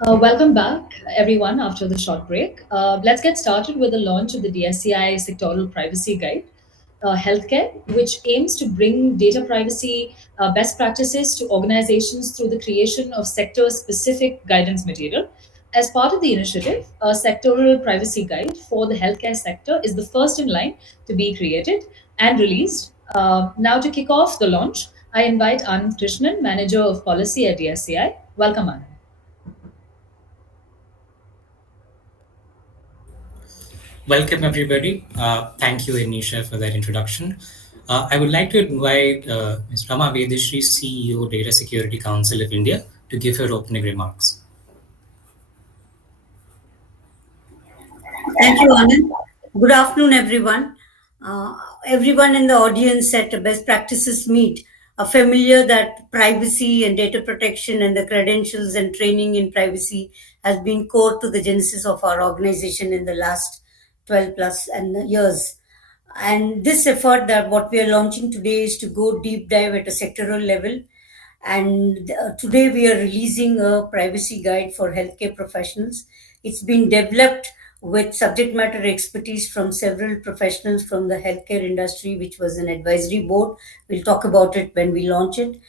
Welcome back, everyone, after the short break. Let's get started with the launch of the DSCI Sectoral Privacy Guide, Healthcare, which aims to bring data privacy best practices to organizations through the creation of sector specific guidance material. As part of the initiative, a sectoral privacy guide for the healthcare sector is the first in line to be created and released. Now, to kick off the launch, I invite Anand Krishnan, Manager of Policy at DSCI. Welcome, Anand. Welcome, everybody. Thank you, Anisha, for that introduction. I would like to invite Ms. Rama Vedashri, CEO, Data Security Council of India, to give her opening remarks. Thank you, Anand. Good afternoon, everyone. Uh, Everyone in the audience at Best Practices Meet are familiar that privacy and data protection and the credentials and training in privacy has been core to the genesis of our organization in the last 12 plus and years. And this effort that what we are launching today is to go deep dive at a sectoral level. And today we are releasing a privacy guide for healthcare professionals. It's been developed with subject matter expertise from several professionals from the healthcare industry, which was an advisory board. We'll talk about it when we launch it.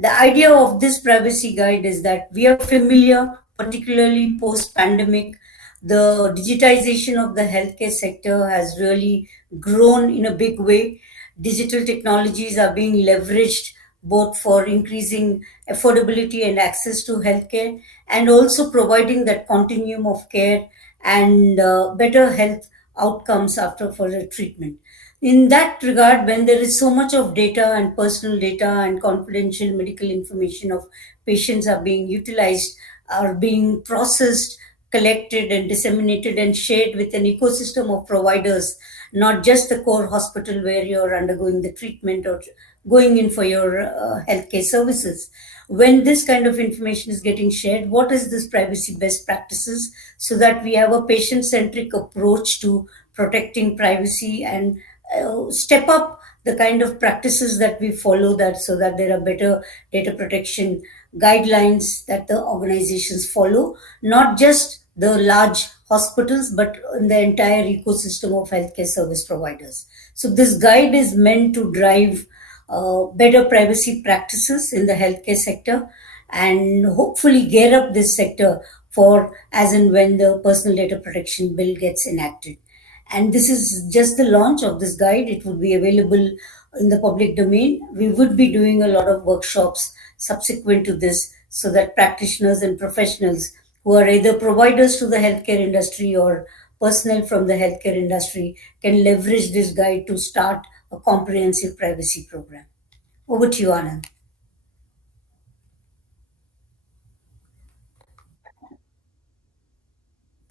The idea of this privacy guide is that we are familiar, particularly post pandemic, the digitization of the healthcare sector has really grown in a big way. Digital technologies are being leveraged both for increasing affordability and access to healthcare and also providing that continuum of care and better health outcomes after further treatment. In that regard, when there is so much of data and personal data and confidential medical information of patients are being utilized, are being processed, collected and disseminated and shared with an ecosystem of providers, not just the core hospital where you're undergoing the treatment or going in for your healthcare services. When this kind of information is getting shared, what is this privacy best practices so that we have a patient centric approach to protecting privacy and step up the kind of practices that we follow that so that there are better data protection guidelines that the organizations follow, not just the large hospitals but in the entire ecosystem of healthcare service providers. So this guide is meant to drive better privacy practices in the healthcare sector and hopefully gear up this sector for as and when the personal data protection bill gets enacted. And this is just the launch of this guide. It would be available in the public domain. We would be doing a lot of workshops subsequent to this so that practitioners and professionals who are either providers to the healthcare industry or personnel from the healthcare industry can leverage this guide to start a comprehensive privacy program. Over to you, Anand.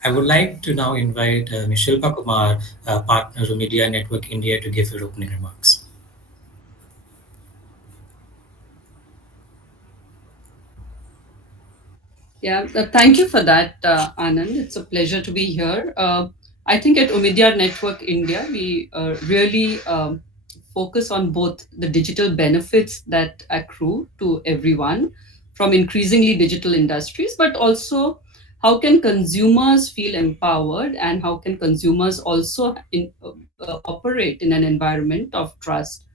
I would like to now invite Ms. Shilpa Kumar, partner of Media Network India, to give her opening remarks. Yeah, thank you for that, Anand. It's a pleasure to be here. I think at Omidyar Network India, we really focus on both the digital benefits that accrue to everyone from increasingly digital industries, but also how can consumers feel empowered and how can consumers also operate in an environment of trust.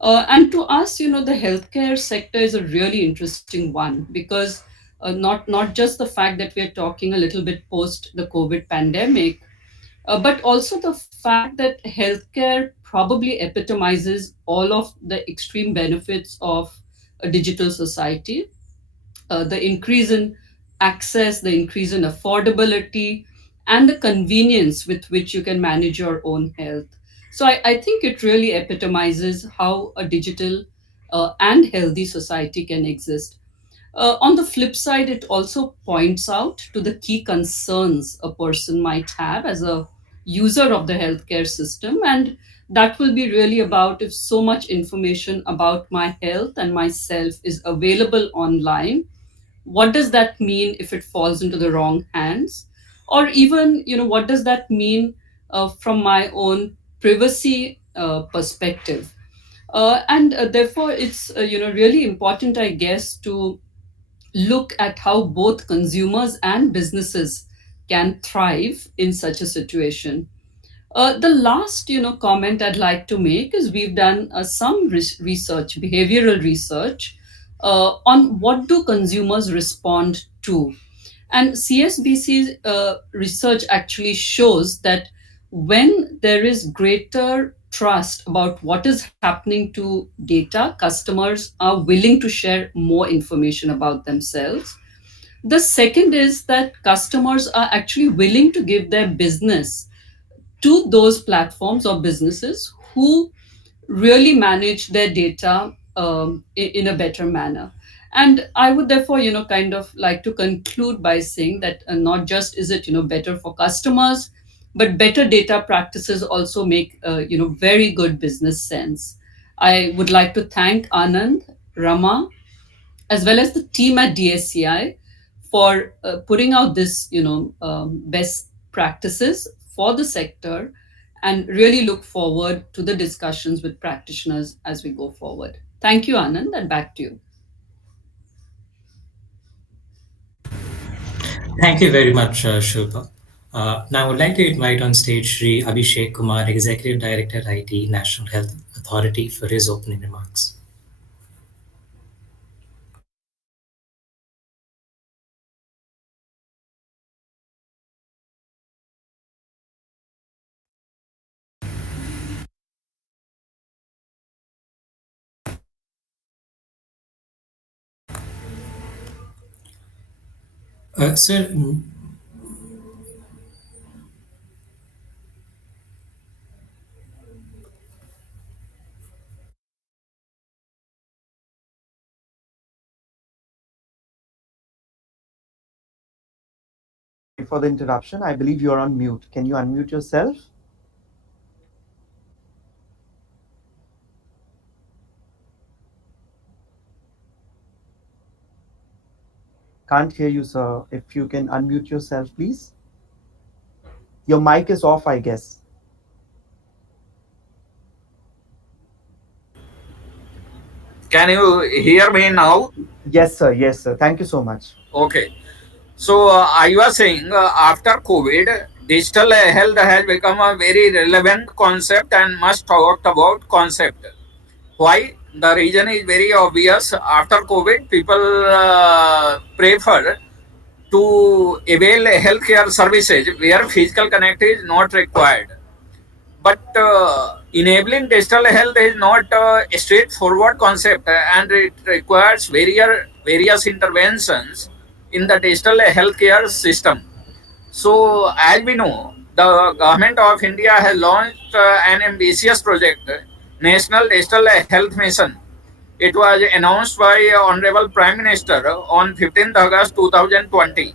And to us, the healthcare sector is a really interesting one because not just the fact that we're talking a little bit post the COVID pandemic, but also the fact that healthcare probably epitomizes all of the extreme benefits of a digital society, the increase in access, the increase in affordability, and the convenience with which you can manage your own health. So I think it really epitomizes how a digital and healthy society can exist. On the flip side, it also points out to the key concerns a person might have as a user of the healthcare system. And that will be really about if so much information about my health and myself is available online, what does that mean if it falls into the wrong hands? Or even, what does that mean from my own privacy perspective? And therefore, it's, really important, I guess, to look at how both consumers and businesses can thrive in such a situation. The last, comment I'd like to make is we've done some research, behavioral research, on what do consumers respond to, and CSBC's research actually shows that when there is greater trust about what is happening to data, customers are willing to share more information about themselves. The second is that customers are actually willing to give their business to those platforms or businesses who really manage their data in a better manner. And I would therefore, kind of like to conclude by saying that not just is it, better for customers, but better data practices also make, very good business sense. I would like to thank Anand, Rama, as well as the team at DSCI for putting out this, best practices for the sector, and really look forward to the discussions with practitioners as we go forward. Thank you, Anand, and back to you. Thank you very much, Shilpa. Now, I would like to invite on stage Sri Abhishek Kumar, Executive Director, IT, National Health Authority, for his opening remarks. Sir, for the interruption. I believe you're on mute. Can you unmute yourself? Can't hear you, sir. If you can unmute yourself, please. Your mic is off, I guess. Can you hear me now? Yes, sir. Yes, sir. Thank you so much. Okay. So I was saying after COVID, digital health has become a very relevant concept and much talked about concept. Why? The reason is very obvious. After COVID, people prefer to avail healthcare services where physical connect is not required. But enabling digital health is not a straightforward concept, and it requires various interventions in the digital healthcare system. So, as we know, the government of India has launched an ambitious project, National Digital Health Mission. It was announced by Honorable Prime Minister on 15th August 2020.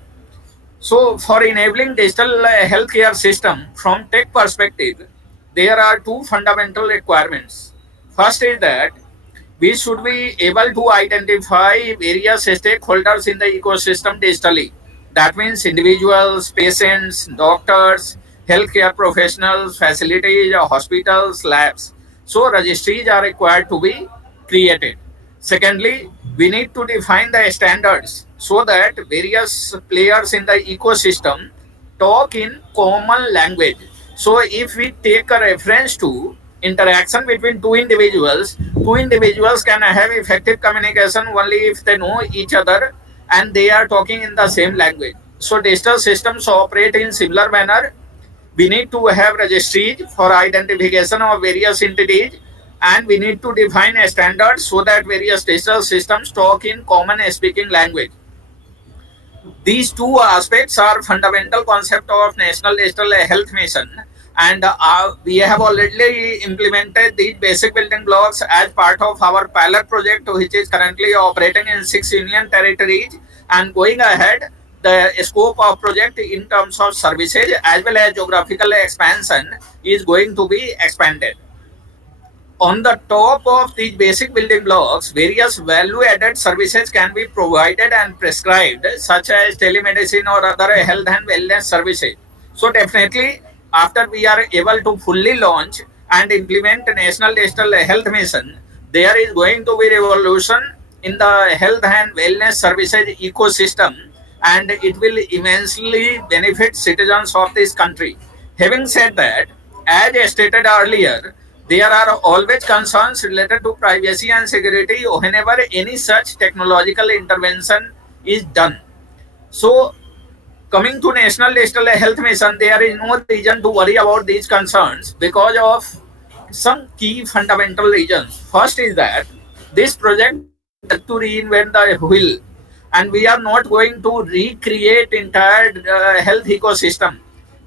So, for enabling digital healthcare system from tech perspective, there are two fundamental requirements. First is that we should be able to identify various stakeholders in the ecosystem digitally. That means individuals, patients, doctors, healthcare professionals, facilities, hospitals, labs. So registries are required to be created. Secondly, we need to define the standards so that various players in the ecosystem talk in common language. So if we take a reference to interaction between two individuals can have effective communication only if they know each other and they are talking in the same language. So digital systems operate in similar manner. We need to have registries for identification of various entities, and we need to define a standard so that various digital systems talk in common speaking language. These two aspects are fundamental concept of National Digital Health Mission, and we have already implemented these basic building blocks as part of our pilot project, which is currently operating in 6 union territories. And going ahead, the scope of project in terms of services as well as geographical expansion is going to be expanded. On the top of these basic building blocks, various value-added services can be provided and prescribed, such as telemedicine or other health and wellness services. So definitely, after we are able to fully launch and implement National Digital Health Mission, there is going to be revolution in the health and wellness services ecosystem, and it will immensely benefit citizens of this country. Having said that, as stated earlier, there are always concerns related to privacy and security whenever any such technological intervention is done. So, coming to National Digital Health Mission, there is no reason to worry about these concerns because of some key fundamental reasons. First is that this project does not seek to reinvent the wheel, and we are not going to recreate entire health ecosystem.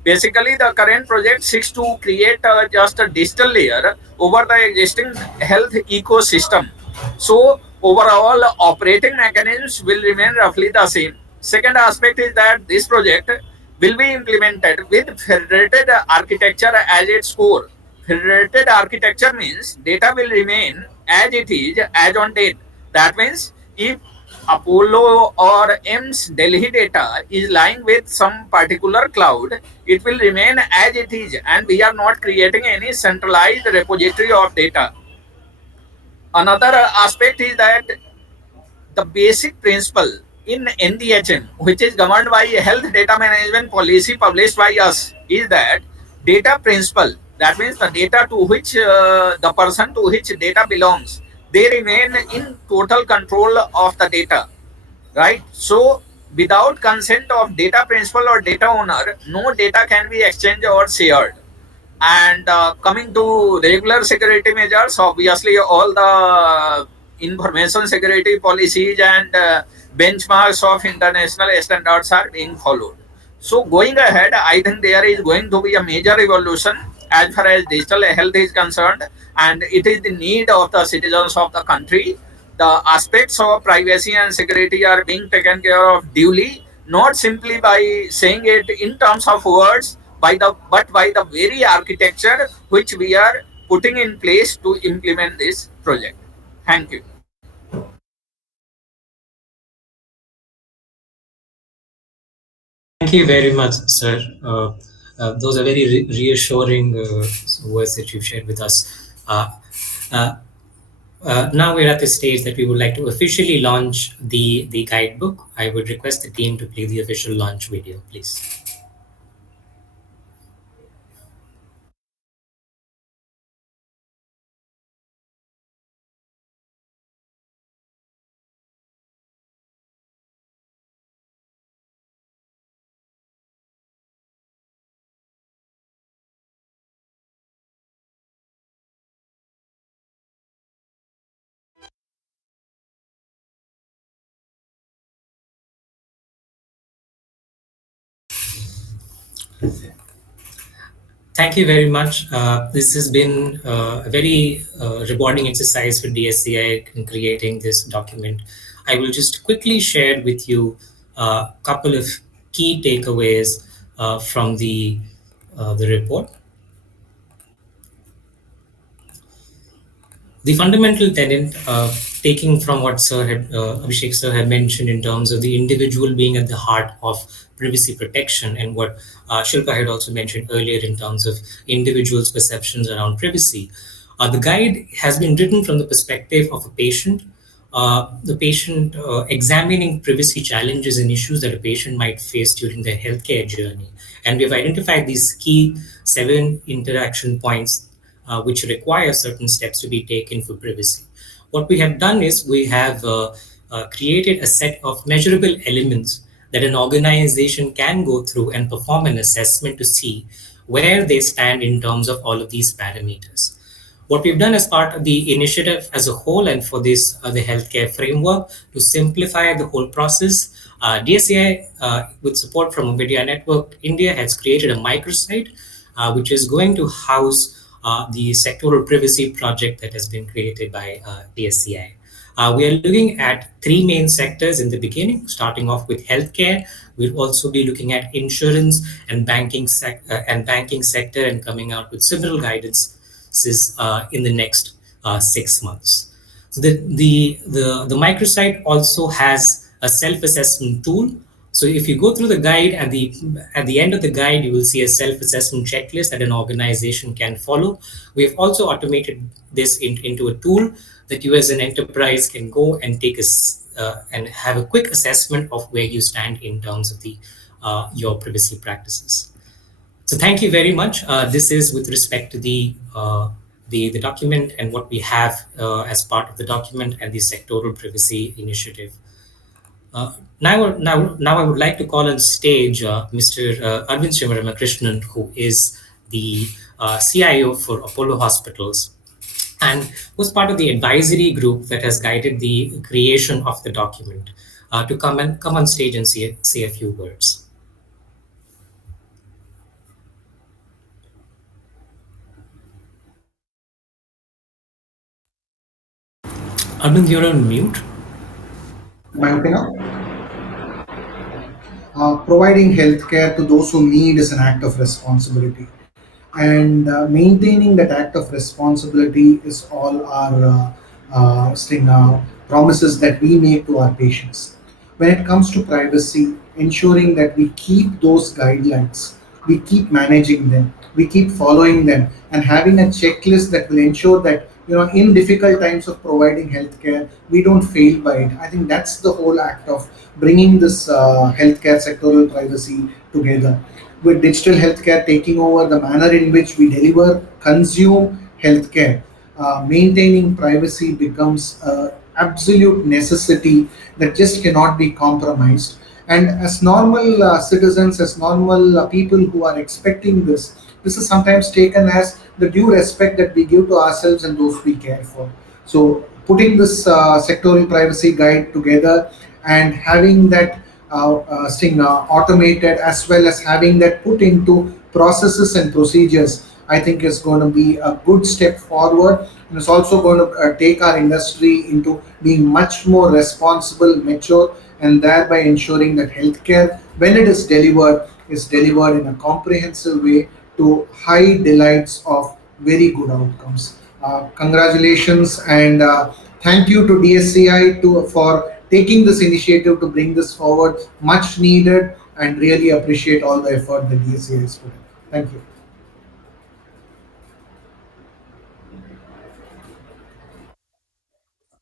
Basically, the current project seeks to create just a digital layer over the existing health ecosystem. So, overall operating mechanisms will remain roughly the same. Second aspect is that this project will be implemented with federated architecture as its core. Federated architecture means data will remain as it is as on date. That means if Apollo or AIMS Delhi data is lying with some particular cloud, it will remain as it is, and we are not creating any centralized repository of data. Another aspect is that the basic principle in NDHM, which is governed by a health data management policy published by us, is that data principle. That means the data to which the person to which data belongs, they remain in total control of the data, right? So, without consent of data principal or data owner, no data can be exchanged or shared. And coming to regular security measures, obviously all the information security policies and benchmarks of international standards are being followed. So going ahead, I think there is going to be a major evolution as far as digital health is concerned, and it is the need of the citizens of the country. The aspects of privacy and security are being taken care of duly, not simply by saying it in terms of words, by the but by the very architecture which we are putting in place to implement this project. Thank you. Thank you very much, sir. Those are very reassuring words that you've shared with us. Uh, now we're at the stage that we would like to officially launch the guidebook. I would request the team to play the official launch video, please. Thank you very much. This has been a very rewarding exercise for DSCI in creating this document. I will just quickly share with you a couple of key takeaways from the report. The fundamental tenet, taking from what Abhishek sir had mentioned in terms of the individual being at the heart of privacy protection, and what Shilpa had also mentioned earlier in terms of individuals' perceptions around privacy. The guide has been written from the perspective of a patient, the patient examining privacy challenges and issues that a patient might face during their healthcare journey. And we have identified these key 7 interaction points which require certain steps to be taken for privacy. What we have done is we have created a set of measurable elements that an organization can go through and perform an assessment to see where they stand in terms of all of these parameters. What we've done as part of the initiative as a whole, and for this, the healthcare framework, to simplify the whole process, DSCI, with support from Media Network India, has created a microsite which is going to house the sectoral privacy project that has been created by DSCI. We are looking at 3 main sectors in the beginning, starting off with healthcare. We'll also be looking at insurance and banking sector, and coming out with similar guidance in the next 6 months. So the microsite also has a self-assessment tool So if you go through the guide, at the end of the guide, you will see a self-assessment checklist that an organization can follow. We have also automated this into a tool that you as an enterprise can go and and have a quick assessment of where you stand in terms of the your privacy practices. So thank you very much. This is with respect to the document and what we have as part of the document and the sectoral privacy initiative. Now, I would like to call on stage Mr. Arvind Shivaramakrishnan, who is the CIO for Apollo Hospitals and was part of the advisory group that has guided the creation of the document, to come on stage and say a few words. Arvind, you're on mute. Am I okay now? Providing healthcare to those who need is an act of responsibility, and maintaining that act of responsibility is all our promises that we make to our patients. When it comes to privacy, ensuring that we keep those guidelines, we keep managing them, we keep following them, and having a checklist that will ensure that in difficult times of providing healthcare, we don't fail by it. I think that's the whole act of bringing this healthcare sectoral privacy together, with digital healthcare taking over the manner in which we deliver, consume healthcare. Maintaining privacy becomes an absolute necessity that just cannot be compromised. And as normal citizens, as normal people who are expecting this, this is sometimes taken as the due respect that we give to ourselves and those we care for. So, putting this sectoral privacy guide together and having that automated, as well as having that put into processes and procedures, I think is going to be a good step forward, and it's also going to take our industry into being much more responsible, mature, and thereby ensuring that healthcare, when it is delivered in a comprehensive way to high delights of very good outcomes. Congratulations, and thank you to DSCI for taking this initiative to bring this forward. Much needed, and really appreciate all the effort that DSCI has put in. Thank you.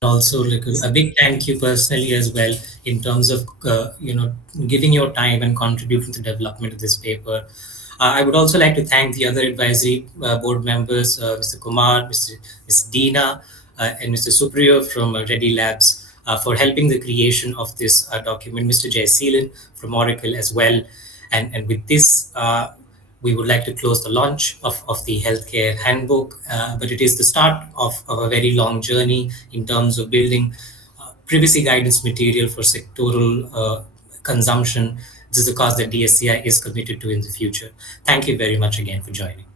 Also, like a big thank you personally as well in terms of giving your time and contributing to the development of this paper. I would also like to thank the other advisory board members, Mr. Kumar, Ms. Deena, and Mr. Supriyo from Reddy Labs, for helping the creation of this document, Mr. Jayseelan from Oracle as well. And with this, we would like to close the launch of the healthcare handbook, but it is the start of a very long journey in terms of building privacy guidance material for sectoral consumption. This is a cause that DSCI is committed to in the future. Thank you very much again for joining.